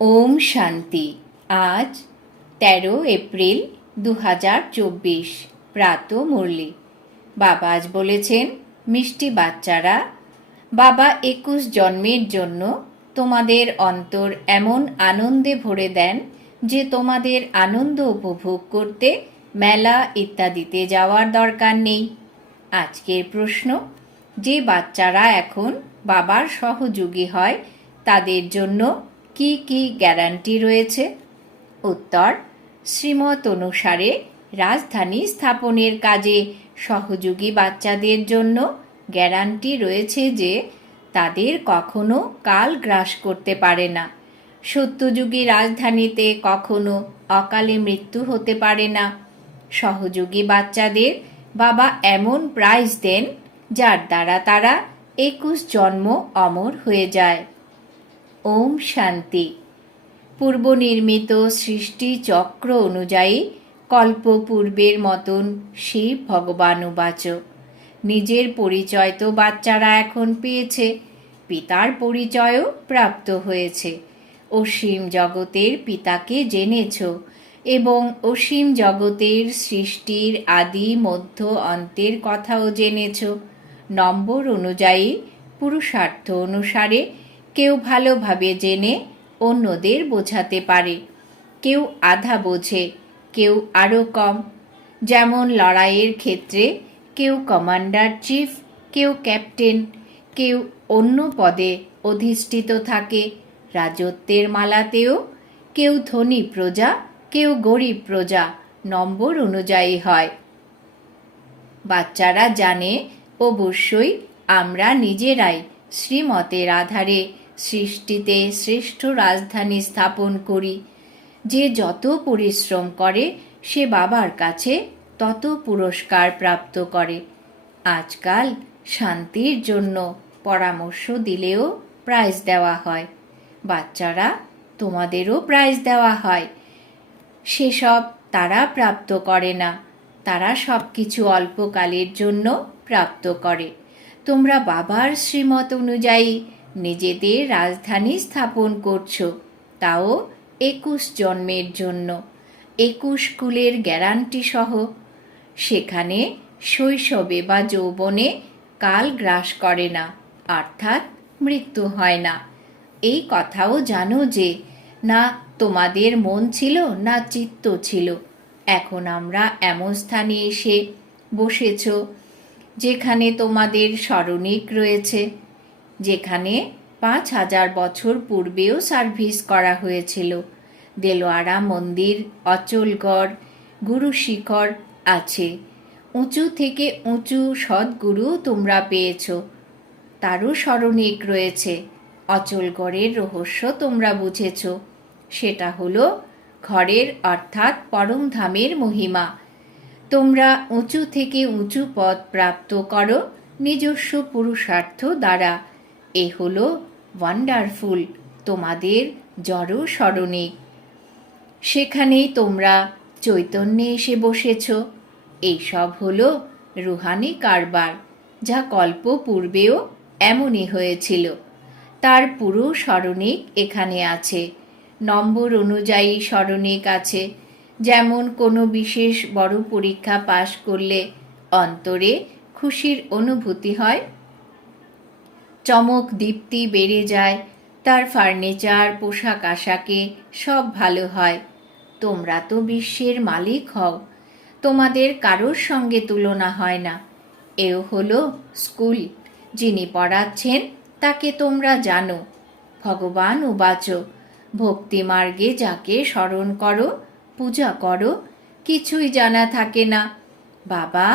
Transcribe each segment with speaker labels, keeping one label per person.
Speaker 1: ওম শান্তি। আজ তেরো এপ্রিল দু হাজার চব্বিশ, প্রাত মুরলি। বাবা আজ বলেছেন, মিষ্টি বাচ্চারা, বাবা একুশ জন্মের জন্য তোমাদের অন্তর এমন আনন্দে ভরে দেন যে তোমাদের আনন্দ উপভোগ করতে মেলা ইত্যাদিতে যাওয়ার দরকার নেই। আজকের প্রশ্ন, যে বাচ্চারা এখন বাবার সহযোগী হয়, তাদের জন্য কি কি গ্যারান্টি রয়েছে? উত্তর, শ্রীমত অনুসারে রাজধানী স্থাপনের কাজে সহযোগী বাচ্চাদের জন্য গ্যারান্টি রয়েছে যে তাদের কখনো কাল গ্রাস করতে পারে না। সত্যযুগী রাজধানীতে কখনো অকালে মৃত্যু হতে পারে না। সহযোগী বাচ্চাদের বাবা এমন প্রাইজ দেন যার দ্বারা তারা একুশ জন্ম অমর হয়ে যায়। ওম শান্তি। পূর্বনির্মিত সৃষ্টি চক্র অনুযায়ী কল্পপূর্বের মতন শিব ভগবান উবাচ। নিজের পরিচয় তো বাচ্চারা এখন পেয়েছে, পিতার পরিচয়ও প্রাপ্ত হয়েছে। অসীম জগতের পিতাকে জেনেছ এবং অসীম জগতের সৃষ্টির আদি মধ্য অন্তের কথাও জেনেছ। নম্বর অনুযায়ী পুরুষার্থ অনুসারে কেউ ভালোভাবে জেনে অন্যদের বোঝাতে পারে। কেউ আধা বোঝে, কেউ আরও কম। যেমন লড়াইয়ের ক্ষেত্রে কেউ কমান্ডার চিফ, কেউ ক্যাপ্টেন, কেউ অন্য পদে অধিষ্ঠিত থাকে। রাজত্বের মালাতেও কেউ ধনী প্রজা, কেউ গরিব প্রজা নম্বর অনুযায়ী হয়। বাচ্চারা জানে অবশ্যই আমরা নিজেরাই শ্রীমতের আধারে সৃষ্টিতে শ্রেষ্ঠ রাজধানী স্থাপন করি। যে যত পরিশ্রম করে, সে বাবার কাছে তত পুরস্কার প্রাপ্ত করে। আজকাল শান্তির জন্য পরামর্শ দিলেও প্রাইজ দেওয়া হয়। বাচ্চারা তোমাদেরও প্রাইজ দেওয়া হয়। সেসব তারা প্রাপ্ত করে না। তারা সব কিছু অল্পকালের জন্য প্রাপ্ত করে। তোমরা বাবার শ্রীমত অনুযায়ী নিজেদের রাজধানী স্থাপন করছ, তাও একুশ জন্মের জন্য। একুশ কুলের গ্যারান্টি সহ। সেখানে শৈশবে বা যৌবনে কাল গ্রাস করে না, অর্থাৎ মৃত্যু হয় না। এই কথাও জানো যে, না তোমাদের মন ছিল, না চিত্ত ছিল। এখন আমরা এমন স্থানে এসে বসেছ, যেখানে তোমাদের স্মরণিক রয়েছে। যেখানে পাঁচ হাজার বছর পূর্বেও সার্ভিস করা হয়েছিল। দেলোয়ারা মন্দির, অচলগড়, গুরু শিখর আছে। উঁচু থেকে উঁচু সদ্গুরু তোমরা পেয়েছ। তারও স্মরণিক রয়েছে। অচলগড়ের রহস্য তোমরা বুঝেছ। সেটা হলো ঘরের অর্থাৎ পরমধামের মহিমা। তোমরা উঁচু থেকে উঁচু পদ প্রাপ্ত করো নিজস্ব পুরুষার্থ দ্বারা। এ হলো ওয়ান্ডারফুল তোমাদের জড় স্মরণিক সেখানেই তোমরা চৈতন্যে এসে বসেছ। এইসব হলো রুহানি কারবার, যা কল্প পূর্বেও এমনই হয়েছিল। তার পুরো স্মরণিক এখানে আছে। নম্বর অনুযায়ী স্মরণিক আছে যেমন কোনো বিশেষ বড় পরীক্ষা পাশ করলে অন্তরে খুশির অনুভূতি হয় চমক দীপ্তি বেড়ে যায়, তার ফার্নিচার, পোশাক আশাকে সব ভালো হয়। তোমরা তো বিশ্বের মালিক হও, তোমাদের কারোর সঙ্গে তুলনা হয় না। এও হলো স্কুল, যিনি পড়াচ্ছেন তাকে তোমরা জানো। ভগবান উবাচ ভক্তি মার্গে যাকে স্মরণ করো, পূজা করো, কিছুই জানা থাকে না। বাবা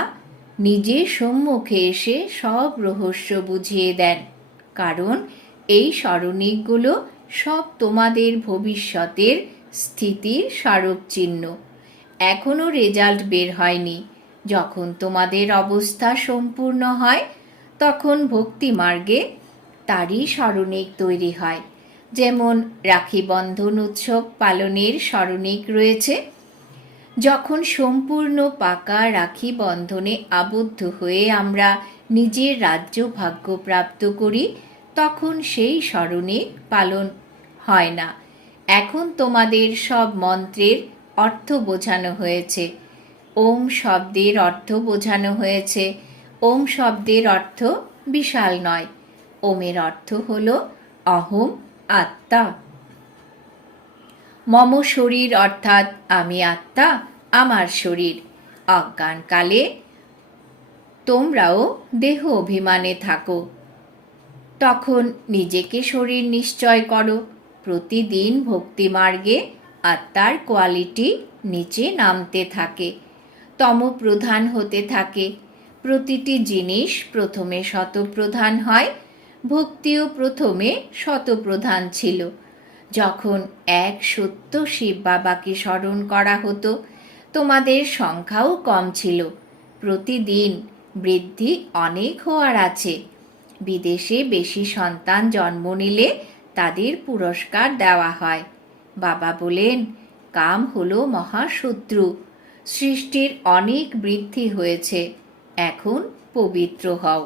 Speaker 1: নিজে সম্মুখে এসে সব রহস্য বুঝিয়ে দেন। কারণ এই স্মরণিকগুলো সব তোমাদের ভবিষ্যতের স্থিতির স্মারক চিহ্ন। এখনও রেজাল্ট বের হয়নি। যখন তোমাদের অবস্থা সম্পূর্ণ হয়, তখন ভক্তি মার্গে তারই স্মরণিক তৈরি হয়। যেমন রাখি বন্ধন উৎসব পালনের স্মরণিক রয়েছে যখন সম্পূর্ণ পাকা রাখি বন্ধনে আবদ্ধ হয়ে আমরা নিজের রাজ্য ভাগ্য প্রাপ্ত করি, তখন সেই স্মরণে পালন হয় না। এখন তোমাদের সব মন্ত্রের অর্থ বোঝানো হয়েছে। ওম শব্দের অর্থ বোঝানো হয়েছে। ওম শব্দের অর্থ বিশাল নয়। ওমের অর্থ হল অহম আত্মা। মম শরীর অর্থাৎ আমি আত্মা, আমার শরীর। অজ্ঞানকালে তোমরাও দেহ অভিমানে থাকো। তখন নিজেকে শরীর নিশ্চয় করো। প্রতিদিন ভক্তিমার্গে আত্মার কোয়ালিটি নিচে নামতে থাকে। তমপ্রধান হতে থাকে। প্রতিটি জিনিস প্রথমে শতপ্রধান হয়। ভক্তিও প্রথমে শতপ্রধান ছিল। যখন এক সত্য শিব বাবাকে স্মরণ করা হতো, তোমাদের সংখ্যাও কম ছিল। প্রতিদিন বৃদ্ধি অনেক হওয়ার আছে। বিদেশে বেশি সন্তান জন্ম নিলে তাদের পুরস্কার দেওয়া হয়। বাবা বলেন, কাম হলো মহাশত্রু। সৃষ্টির অনেক বৃদ্ধি হয়েছে। এখন পবিত্র হও।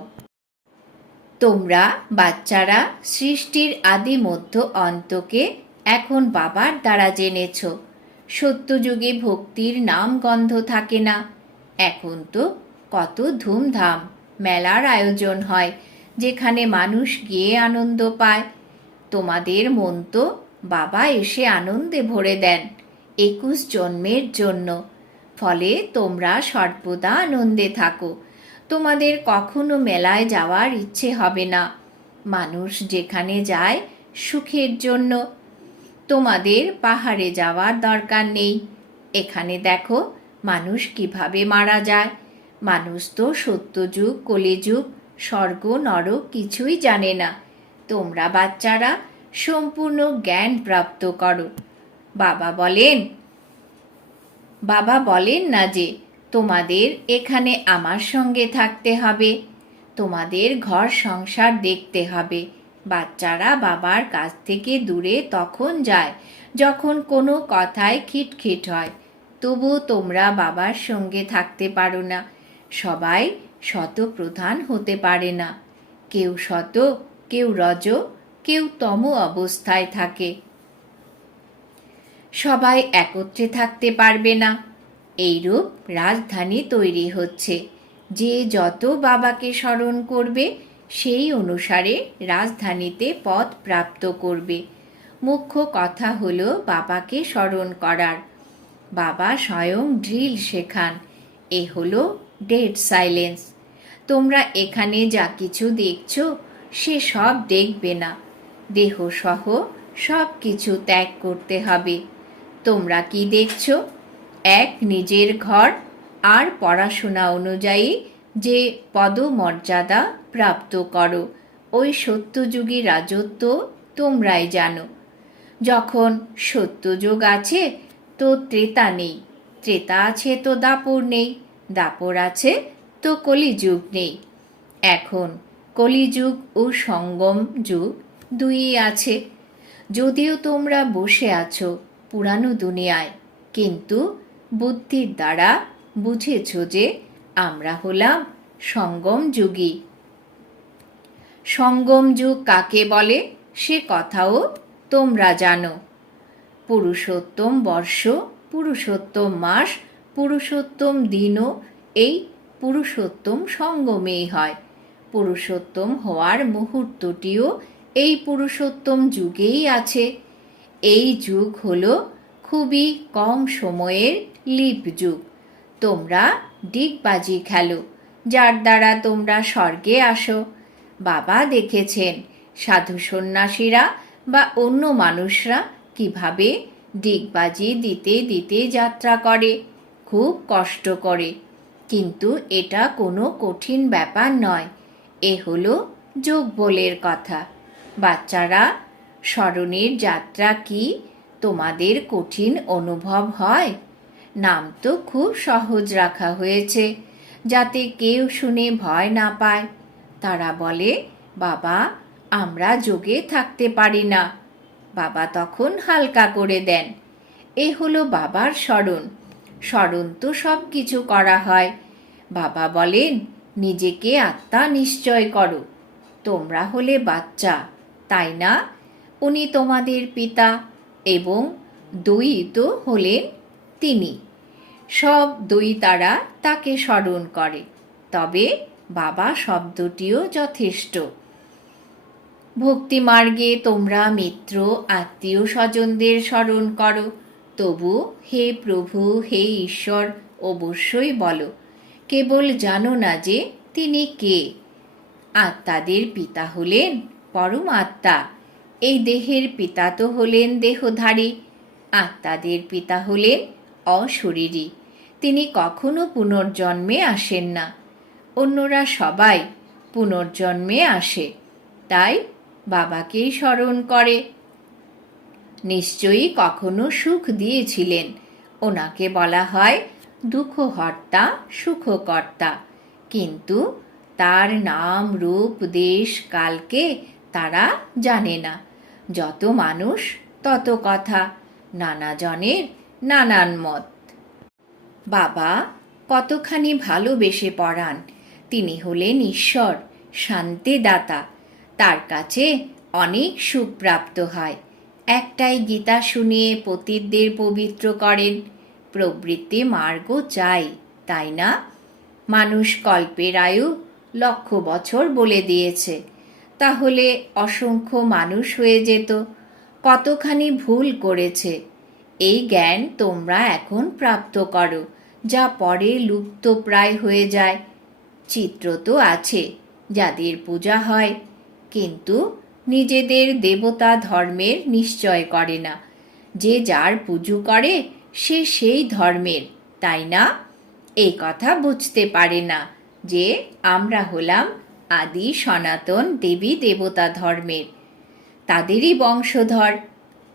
Speaker 1: তোমরা বাচ্চারা সৃষ্টির আদি মধ্য অন্তকে এখন বাবার দ্বারা জেনেছ। সত্যযুগে ভক্তির নাম গন্ধ থাকে না। এখন তো কত ধুমধাম মেলার আয়োজন হয়, যেখানে মানুষ গিয়ে আনন্দ পায়। তোমাদের মন তো বাবা এসে আনন্দে ভরে দেন একুশ জন্মের জন্য। ফলে তোমরা সর্বদা আনন্দে থাকো। তোমাদের কখনো মেলায় যাওয়ার ইচ্ছে হবে না। মানুষ যেখানে যায়, সুখের জন্য। তোমাদের পাহাড়ে যাওয়ার দরকার নেই। এখানে দেখো, মানুষ কীভাবে মারা যায়। মানুষ তো সত্যযুগ, কলিযুগ, স্বর্গ, নরক কিছুই জানে না। তোমরা বাচ্চারা, সম্পূর্ণ জ্ঞান প্রাপ্ত করো। বাবা বলেন বাবা বলেন না যে তোমাদের এখানে আমার সঙ্গে থাকতে হবে। তোমাদের ঘর সংসার দেখতে হবে। বাচ্চারা বাবার কাছ থেকে দূরে তখন যায়, যখন কোনো কথায় খিটখিট হয়। তবু তোমরা বাবার সঙ্গে থাকতে পারো না। সবাই শতপ্রধান হতে পারে না। কেউ শত, কেউ রজ, কেউ তম অবস্থায় থাকে। সবাই একত্রে থাকতে পারবে না। এইরূপ রাজধানী তৈরি হচ্ছে। যে যত বাবাকে স্মরণ করবে, সেই অনুসারে রাজধানীতে পদ প্রাপ্ত করবে। মুখ্য কথা হল বাবাকে স্মরণ করার। বাবা স্বয়ং ড্রিল শেখান। এ হলো ডেড সাইলেন্স। তোমরা এখানে যা কিছু দেখছ, সে সব দেখবে না। দেহসহ সব কিছু ত্যাগ করতে হবে। তোমরা কি দেখছ? এক নিজের ঘর আর পড়াশোনা অনুযায়ী যে পদমর্যাদা প্রাপ্ত করো, ওই সত্যযুগী রাজত্ব তোমরাই জানো। যখন সত্যযুগ আছে, তো ত্রেতা নেই, ত্রেতা আছে তো দাপর নেই, দাপর আছে তো কলিযুগ নেই। এখন কলিযুগ ও সঙ্গম যুগ দুই আছে। যদিও তোমরা বসে আছো পুরানো দুনিয়ায়, কিন্তু বুদ্ধির দ্বারা বুঝেছ যে আমরা হলাম সঙ্গম যুগী। সঙ্গম যুগ কাকে বলে? সে কথাও তোমরা জানো। পুরুষোত্তম বর্ষ, পুরুষোত্তম মাস, পুরুষোত্তম দিনও এই পুরুষোত্তম সঙ্গমেই হয়। পুরুষোত্তম হওয়ার মুহূর্তটিও এই পুরুষোত্তম যুগেই আছে। এই যুগ হলো খুবই কম সময়ের লিপ যুগ তোমরা ডিগবাজি খেলো, যার দ্বারা তোমরা স্বর্গে আসো। বাবা দেখেছেন সাধু সন্ন্যাসীরা বা অন্য মানুষরা কীভাবে ডিগবাজি দিতে দিতে যাত্রা করে, খুব কষ্ট করে। কিন্তু এটা কোনো কঠিন ব্যাপার নয়, এ হলো যোগ বলের কথা। বাচ্চারা, স্মরণের যাত্রা কি তোমাদের কঠিন অনুভব হয়? নাম তো খুব সহজ রাখা হয়েছে, যাতে কেউ শুনে ভয় না পায়। তারা বলে, বাবা, আমরা যোগে থাকতে পারি না। বাবা তখন হালকা করে দেন, এ হলো বাবার স্মরণ। স্মরণ তো সব কিছু করা হয়। বাবা বলেন, নিজেকে আত্মা নিশ্চয় করো। তোমরা হলে বাচ্চা, তাই না? উনি তোমাদের পিতা এবং দ্বৈত হলেন তিনি। সব দ্বৈতারা তাকে স্মরণ করে। তবে বাবা শব্দটিও যথেষ্ট। ভক্তিমার্গে তোমরা মিত্র, আত্মীয় স্বজনদের স্মরণ করো। তবু হে প্রভু, হে ঈশ্বর, অবশ্যই বলো, কেবল জানো না যে তিনি কে। আত্মাদের পিতা হলেন পরম আত্মা এই দেহের পিতা তো হলেন দেহধারী। আত্মাদের পিতা হলেন অশরীরী। তিনি কখনো পুনর্জন্মে আসেন না। অন্যরা সবাই পুনর্জন্মে আসে। তাই বাবাকেই স্মরণ করে। নিশ্চয়ই কখনো সুখ দিয়েছিলেন। ওনাকে বলা হয় দুঃখহর্তা সুখকর্তা। কিন্তু তার নাম, রূপ, দেশ, কালকে তারা জানে না। যত মানুষ, তত কথা। নানা জনের নানান মত। বাবা কতখানি ভালোবেসে পড়ান। তিনি হলেন ঈশ্বর শান্তিদাতা তার কাছে অনেক সুখ প্রাপ্ত হয়। একটাই গীতা শুনিয়ে পতিতদের পবিত্র করেন। প্রবৃত্তি মার্গ চাই, তাই না? মানুষ কল্পের আয়ু লক্ষ বছর বলে দিয়েছে। তাহলে অসংখ্য মানুষ হয়ে যেত। কতখানি ভুল করেছে। এই জ্ঞান তোমরা এখন প্রাপ্ত করো, যা পরে লুপ্ত প্রায় হয়ে যায়। চিত্র তো আছে, যাদের পূজা হয়, কিন্তু নিজেদের দেবতা ধর্মের নিশ্চয় করে না। যে যার পুজো করে, সে সেই ধর্মের, তাই না? এই কথা বুঝতে পারে না যে আমরা হলাম আদি সনাতন দেবী দেবতা ধর্মের। তাদেরই বংশধর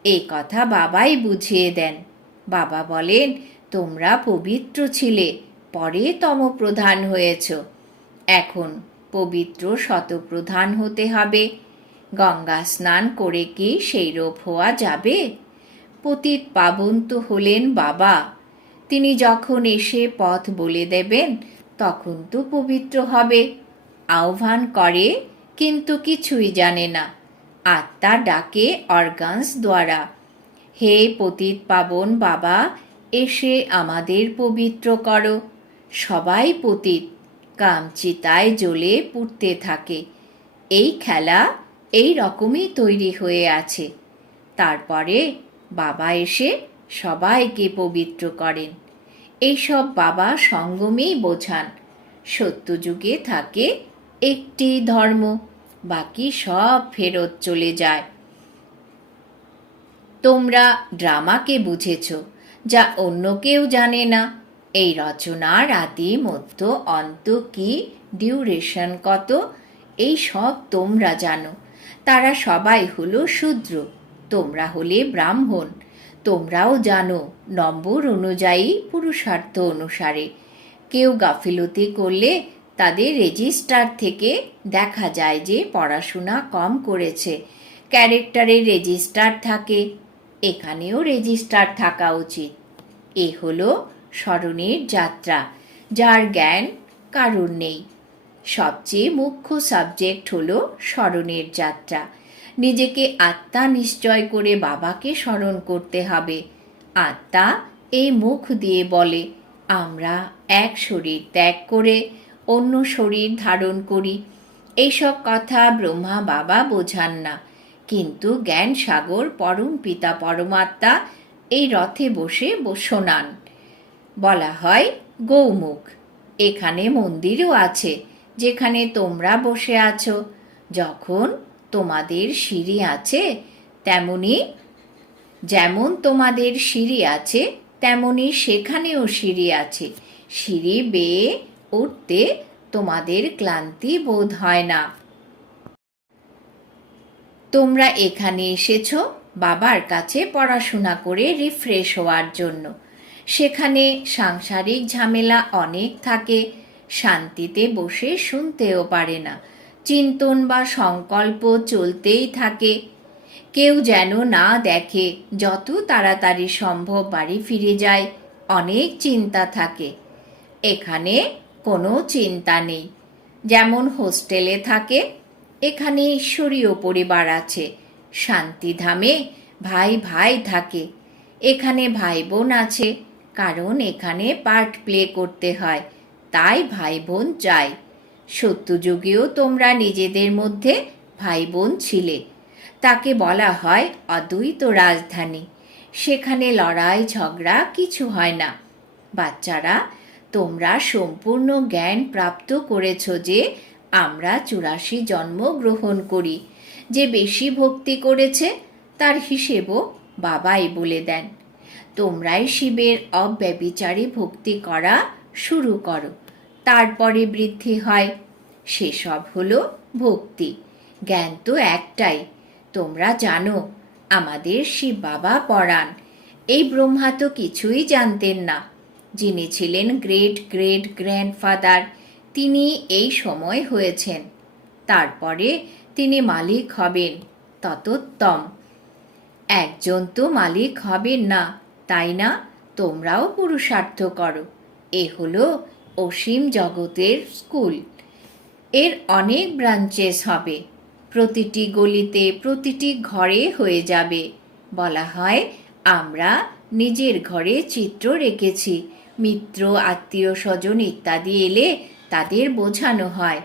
Speaker 1: এই কথা বাবাই বুঝিয়ে দেন। বাবা বলেন, তোমরা পবিত্র ছিলে, পরে তম প্রধান হয়েছ। এখন পবিত্র শতপ্রধান হতে হবে। গঙ্গা স্নান করে কি সেই রূপ হওয়া যাবে? পতিত পাবন তো হলেন বাবা। তিনি যখন এসে পথ বলে দেবেন, তখন তো পবিত্র হবে। আহ্বান করে, কিন্তু কিছুই জানে না। আত্মা ডাকে অর্গানস দ্বারা। হে পতিত পাবন বাবা, এসে আমাদের পবিত্র করো। সবাই পতিত, কামচিতায় জ্বলে পুড়তে থাকে। এই খেলা এই রকমই তৈরি হয়ে আছে। তারপরে বাবা এসে সবাইকে পবিত্র করেন। এইসব বাবা সঙ্গমেই বোঝান। সত্যযুগে থাকে একটি ধর্ম। বাকি সব ফেরত চলে যায়। তোমরা ড্রামাকে বুঝেছ, যা অন্য কেউ জানে না। এই রচনার আদি মধ্য অন্ত কি, ডিউরেশন কত, এই সব তোমরা জানো। তারা সবাই হলো শূদ্র, তোমরা হলে ব্রাহ্মণ। তোমরাও জানো নম্বর অনুযায়ী পুরুষার্থ অনুসারে। কেউ গাফিলতি করলে তাদের রেজিস্টার থেকে দেখা যায় যে পড়াশোনা কম করেছে। ক্যারেক্টারের রেজিস্টার থাকে, এখানেও রেজিস্টার থাকা উচিত। এ হলো স্মরণের যাত্রা, যার জ্ঞান কারণ নেই। সবচেয়ে মুখ্য সাবজেক্ট হলো স্মরণের যাত্রা। নিজেকে আত্মা নিশ্চয় করে বাবাকে স্মরণ করতে হবে। আত্মা এই মুখ দিয়ে বলে, আমরা এক শরীর ত্যাগ করে অন্য শরীর ধারণ করি। এইসব কথা ব্রহ্মা বাবা বোঝান না। কিন্তু জ্ঞান সাগর, পরম পিতা পরমাত্মা এই রথে বসে শোনান। বলা হয়, গৌমুখ, এখানে মন্দিরও আছে, যেখানে তোমরা বসে আছো। যখন তোমাদের সিঁড়ি আছে, তেমনি, যেমন তোমাদের সিঁড়ি আছে, তেমনি সেখানেও সিঁড়ি আছে। সিঁড়ি বেয়ে উঠতে তোমাদের ক্লান্তি বোধ হয় না। তোমরা এখানে এসেছ বাবার কাছে পড়াশোনা করে রিফ্রেশ হওয়ার জন্য। সেখানে সাংসারিক ঝামেলা অনেক থাকে, শান্তিতে বসে শুনতেও পারে না। চিন্তন বা সংকল্প চলতেই থাকে। কেউ যেন না দেখে, যত তাড়াতাড়ি সম্ভব বাড়ি ফিরে যায়, অনেক চিন্তা থাকে। এখানে কোনো চিন্তা নেই। যেমন হোস্টেলে থাকে, এখানে ঈশ্বরীয় পরিবার আছে। শান্তিধামে ভাই ভাই থাকে। এখানে ভাই বোন আছে, কারণ এখানে পার্ট প্লে করতে হয়, তাই ভাই বোন চাই। সত্যযুগেও তোমরা নিজেদের মধ্যে ভাই বোন ছিলে। তাকে বলা হয় অদ্বৈত রাজধানী। সেখানে লড়াই ঝগড়া কিছু হয় না। বাচ্চারা তোমরা সম্পূর্ণ জ্ঞান প্রাপ্ত করেছ যে আমরা চুরাশি জন্ম গ্রহণ করি। যে বেশি ভক্তি করেছে, তার হিসেবও বাবাই বলে দেন। তোমরাই শিবের অব্যবিচারী ভক্তি করা শুরু করো। তারপরে বৃদ্ধি হয়। সেসব হলো ভক্তি। জ্ঞান তো একটাই। তোমরা জানো, আমাদের শিব বাবা পড়ান এই ব্রহ্মা তো কিছুই জানতেন না। যিনি ছিলেন গ্রেট গ্রেট গ্র্যান্ডফাদার, তিনি এই সময় হয়েছেন। তারপরে তিনি মালিক হবেন, ততোত্তম। একজন তো মালিক হবেন না, তাই না? তোমরাও পুরুষার্থ করো। এ হলো অসীম জগতের স্কুল। এর অনেক ব্রাঞ্চেস হবে। প্রতিটি গলিতে প্রতিটি ঘরে হয়ে যাবে। বলা হয়, আমরা নিজের ঘরে চিত্র রেখেছি। মিত্র, আত্মীয় স্বজন ইত্যাদি এলে তাদের বোঝানো হয়।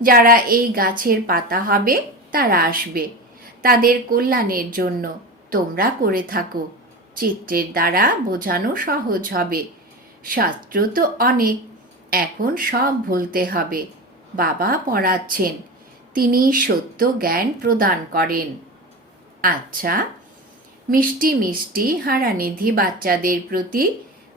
Speaker 1: যারা এই গাছের পাতা হবে, তারা আসবে। তাদের কল্যাণের জন্য তোমরা করে থাকো। চিত্রের দ্বারা বোঝানো সহজ হবে। শাস্ত্র তো অনেক, এখন সব ভুলতে হবে। বাবা পড়াচ্ছেন, তিনি সত্য জ্ঞান প্রদান করেন। আচ্ছা মিষ্টি মিষ্টি হারানিধি বাচ্চাদের প্রতি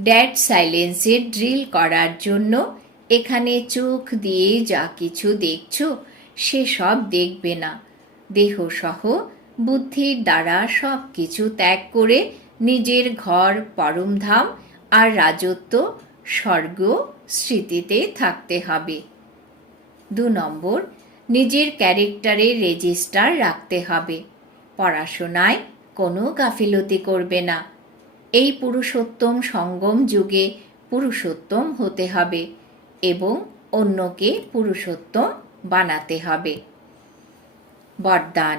Speaker 1: ড্যাড সাইলেন্সের ড্রিল করার জন্য। এখানে চোখ দিয়ে যা কিছু দেখছ সে সব দেখবে না। দেহসহ বুদ্ধির দ্বারা সব কিছু ত্যাগ করে নিজের ঘর, পরমধাম আর রাজত্ব, স্বর্গ, স্মৃতিতে থাকতে হবে। দু নম্বর, নিজের ক্যারেক্টারের রেজিস্টার রাখতে হবে। পড়াশোনায় কোনো গাফিলতি করবে না। এই পুরুষোত্তম সঙ্গম যুগে পুরুষোত্তম হতে হবে এবং অন্যকে পুরুষোত্তম বানাতে হবে। বরদান।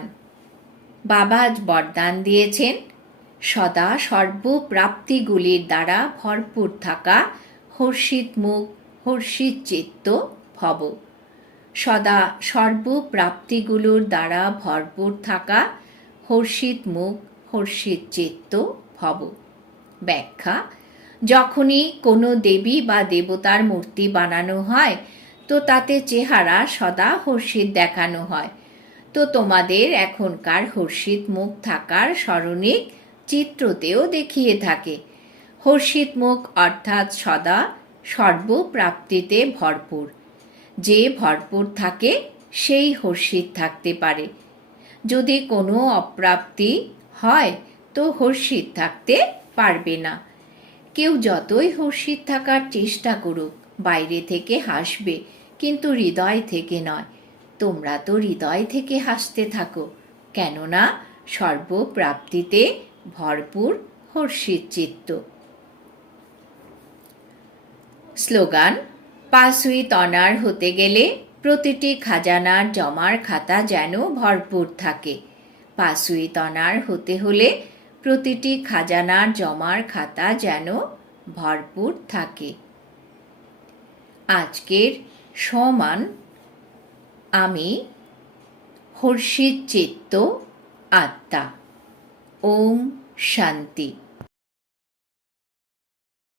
Speaker 1: বাবা আজ বরদান দিয়েছেন। সদা সর্বপ্রাপ্তিগুলির দ্বারা ভরপুর থাকা হর্ষিত মুখ, হর্ষিত চিত্ত ভব। সদা সর্বপ্রাপ্তিগুলোর দ্বারা ভরপুর থাকা হর্ষিত মুখ, হর্ষিত চিত্ত ভব। ব্যাখ্যা। যখনই কোনো দেবী বা দেবতার মূর্তি বানানো হয়, তো তাতে চেহারা সদা হর্ষিত দেখানো হয়। তো তোমাদের এখনকার হর্ষিত মুখ থাকার স্মরণিক চিত্রতেও দেখিয়ে থাকে। হর্ষিত মুখ অর্থাৎ সদা সর্বপ্রাপ্তিতে ভরপুর। যে ভরপুর থাকে, সেই হর্ষিত থাকতে পারে। যদি কোনো অপ্রাপ্তি হয়, তো হর্ষিত থাকতে পারবে না। কেউ যতই হর্ষিত থাকার চেষ্টা করুক, বাইরে থেকে হাসবে, কিন্তু হৃদয় থেকে নয়। তোমরা তো হৃদয় থেকে হাসতে থাকো, কেননা সর্বপ্রাপ্তিতে ভরপুর হর্ষিত চিত্ত। স্লোগান পাসুই তনার হতে গেলে প্রতিটি খাজানার জমার খাতা যেন ভরপুর থাকে। পাসুই তনার হতে হলে প্রতিটি খাজানার জমার খাতা যেন ভরপুর থাকে। আজকের সমান আমি হর্ষিত চিত্ত আত্মা। ওম শান্তি।